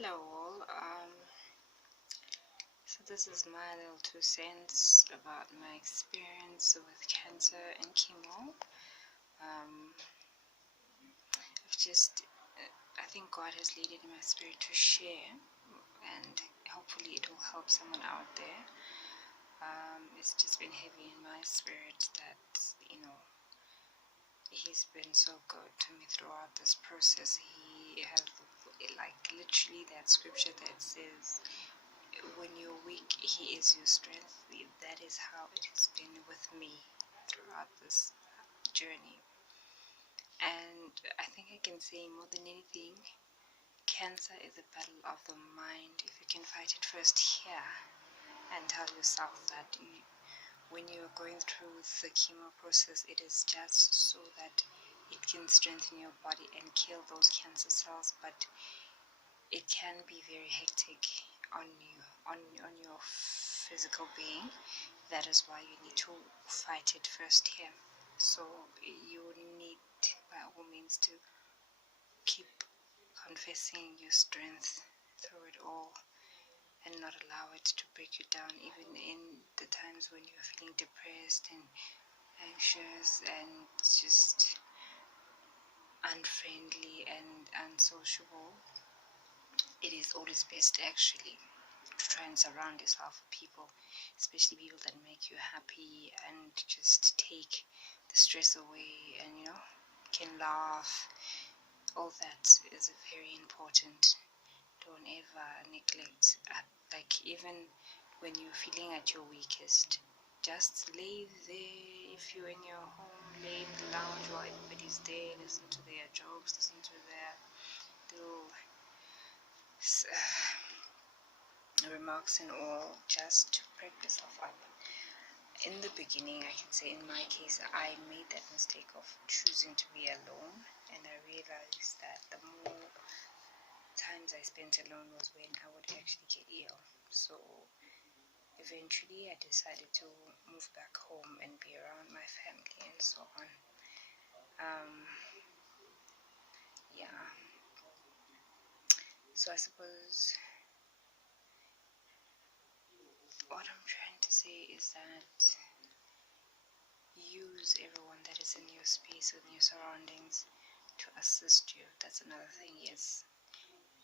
Hello all. So this is my little 2 cents about my experience with cancer and chemo. I think God has laid it in my spirit to share, and hopefully it will help someone out there. It's just been heavy in my spirit that, He's been so good to me throughout this process. He has, like, literally that scripture that says, when you're weak, He is your strength. That is how it has been with me throughout this journey. And I think I can say more than anything, cancer is a battle of the mind. If you can fight it first here and tell yourself that when you're going through the chemo process, it is just so that it can strengthen your body and kill those cancer cells, but it can be very hectic on you, on your physical being. That is why you need to fight it first here. So you need, by all means, to keep confessing your strength through it all and not allow it to break you down, even in the times when you're feeling depressed and anxious and just unfriendly and unsociable. It is always best, actually, to try and surround yourself with people, especially people that make you happy and just take the stress away, and can laugh. All that is very important. Don't ever neglect, like, even when you're feeling at your weakest, just lay there. If you're in your home, lay in the lounge while everybody's there, listen to their jokes, listen to their little remarks and all, just to prep yourself up. In the beginning, I can say in my case, I made that mistake of choosing to be alone, and I realized that the more times I spent alone was when I would actually get ill. So eventually I decided to move back home and be around my family and so on. Yeah. So I suppose what I'm trying to say is that use everyone that is in your space, in your surroundings, to assist you. That's another thing. Yes,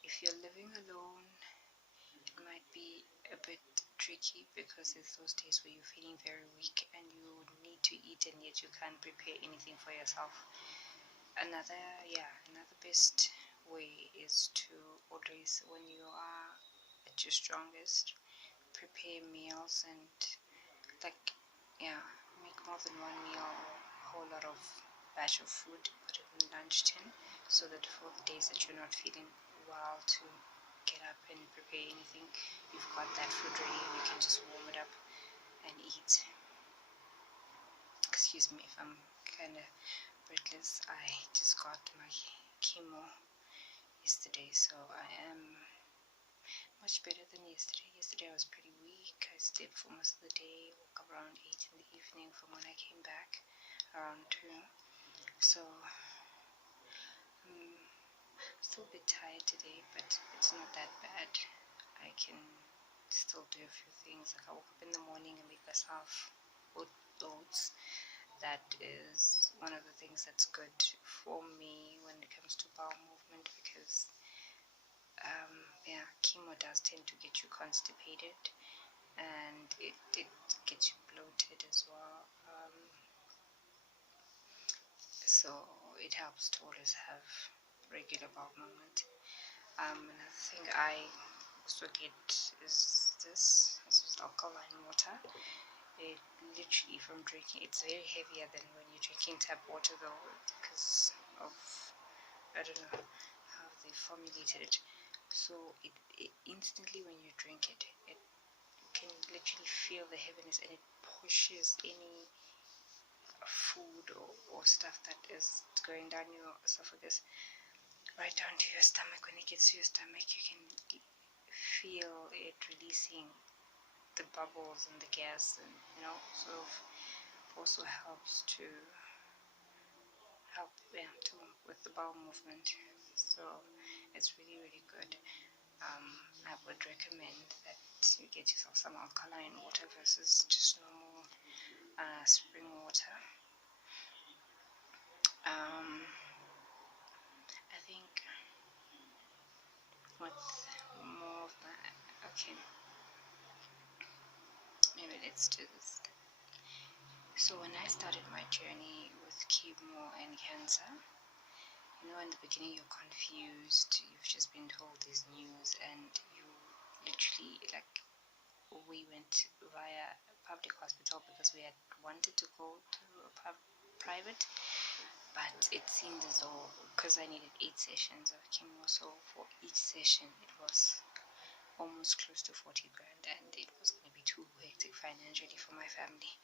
if you're living alone, it might be a bit tricky because it's those days where you're feeling very weak and you need to eat, and yet you can't prepare anything for yourself. Another best way is to always, when you are at your strongest, prepare meals and, like, make more than one meal or a whole lot of batch of food, put it in lunch tin, so that for the days that you're not feeling well to get up and prepare anything, you've got that food ready and you can just warm it up and eat. Excuse me if I'm kind of breathless. I just got my chemo yesterday, so I am much better than yesterday. Yesterday I was pretty weak. I slept for most of the day, woke up around 8 in the evening from when I came back around 2. So I'm still a bit tired today, but it's not that bad. I can still do a few things. Like, I woke up in the morning and make myself oats. That is one of the things that's good for me when it comes to bowel movement, because chemo does tend to get you constipated, and it gets you bloated as well. So it helps to always have regular bowel movement. Another thing I also get is this is alkaline water. It literally, from drinking, it's very heavier than when you're drinking tap water, though, because of, I don't know how they formulated it. So it instantly, when you drink it, you can literally feel the heaviness, and it pushes any food or stuff that is going down your esophagus right down to your stomach. When it gets to your stomach, you can feel it releasing the bubbles and the gas, and sort of also helps to with the bowel movement. So it's really, really good. recommend that you get yourself some alkaline water versus just normal spring water. I think what's more of that, okay, maybe let's do this. So when I started my journey with chemo and cancer, you know, in the beginning you're confused, you've just been told this news, and you literally, like, we went via public hospital because we had wanted to go to a private, but it seemed as though, because I needed 8 sessions of chemo, so for each session it was almost close to 40 grand, and it was going to be too hectic financially for my family.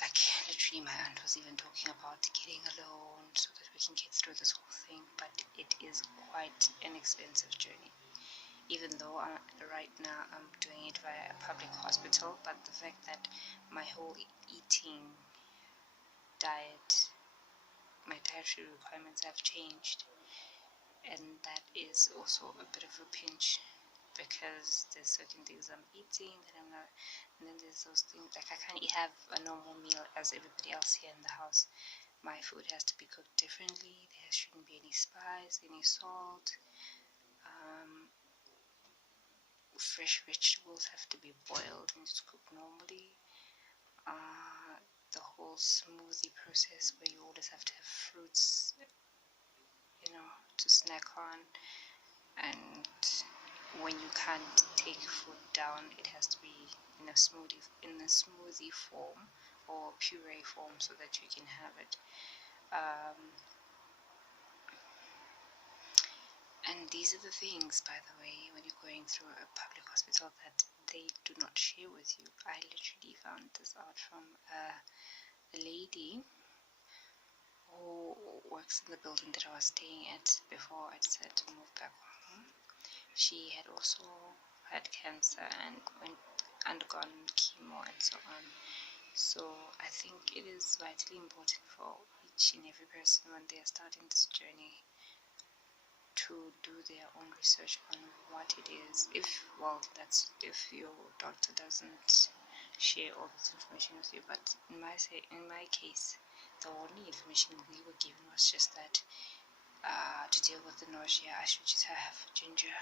Like, literally my aunt was even talking about getting a loan so that we can get through this whole thing, but it is quite an expensive journey. Even though right now I'm doing it via a public hospital, but the fact that my whole eating diet, my dietary requirements have changed, and that is also a bit of a pinch, because there's certain things I'm eating that I'm not, and then there's those things, like I can't have a normal meal as everybody else here in the house. My food has to be cooked differently. There shouldn't be any spice, any salt. Fresh vegetables have to be boiled and just cooked normally. The whole smoothie process where you always have to have fruits, you know, to snack on, and when you can't take food down, it has to be in a smoothie form or puree form so that you can have it. And these are the things, by the way, when you're going through a public hospital, that they do not share with you. I literally found this out from a lady who works in the building that I was staying at before I decided to move back home. She had also had cancer and undergone chemo and so on. So I think it is vitally important for each and every person when they are starting this journey to do their own research on what it is. If your doctor doesn't share all this information with you. But in my case, the only information we were given was just that to deal with the nausea, I should just have ginger